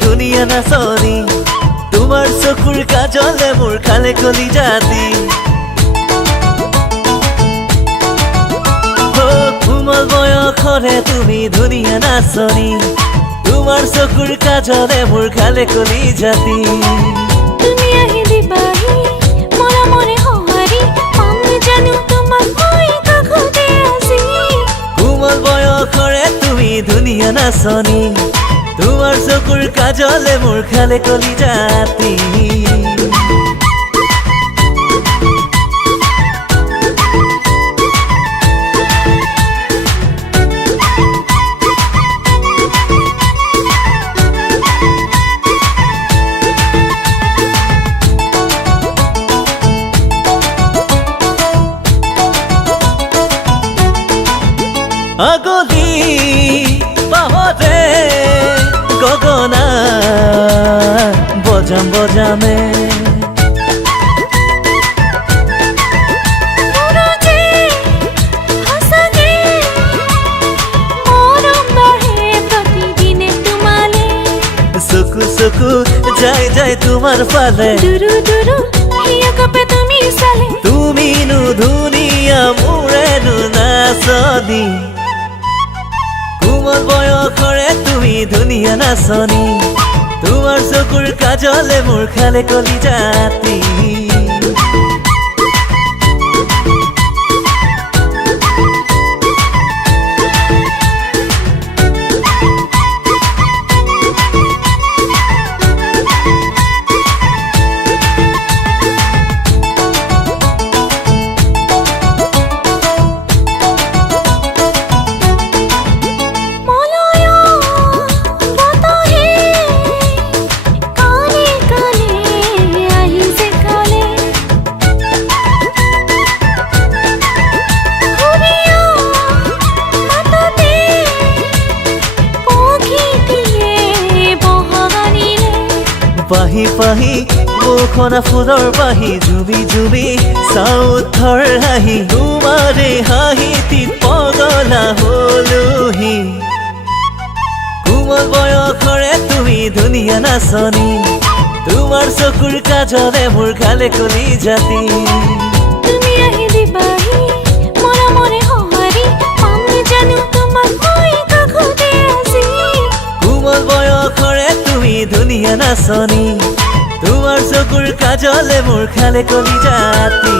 ধুনীয়া নাচনী তোমাৰ চকুৰ কাজলে মোৰ খালে কলি জাতি কোমল বয়সৰে তুমি ধুনীয়া নাচনী তোমাৰ চকুৰ কাজলে মোৰ খালে কলি জাতি তুমি আহি দিবাহি মৰমৰে সঁহাৰি পাম জানো তোমাক মই কাষতে আজি কোমল বয়সৰে তুমি ধুনীয়া নাচনী তোমাৰ চকুৰ কাজলে মোৰ খালে কলি জাতি আগলি পাহতে গগনা বজাম বজামে চকু চকু যাই যাই তোমাৰ ফালে দুৰু দুৰু হিয়া কপে তুমি চালে তুমিনো ধুনীয়া মোৰেনো নাচনী কোমল বয়সৰে তুমি ধুনীয়া নাচনী তোমাৰ চকুৰ কাজলে মোৰ খালে কলি জাতি পাহি পাহি মুখনা ফুলৰ পাহি জুবি জুবি চাউথৰ হাঁহি তোমাৰে হাঁহিটিত পগলা হলোহি কোমল বয়সৰে তুমি ধুনীয়া নাচনী তোমাৰ চকুৰ কাজলে মোৰ খালে কলি জাতি তুমি আহি দিবাহি মৰমৰে সঁহাৰি পাম জানো তোমাক মই কাষতে আজি কোমল বয়সৰে তুমি ধুনীয়া নাচনী তোমাৰ চকুৰ কাজলে মোৰ খালে কলি জাতি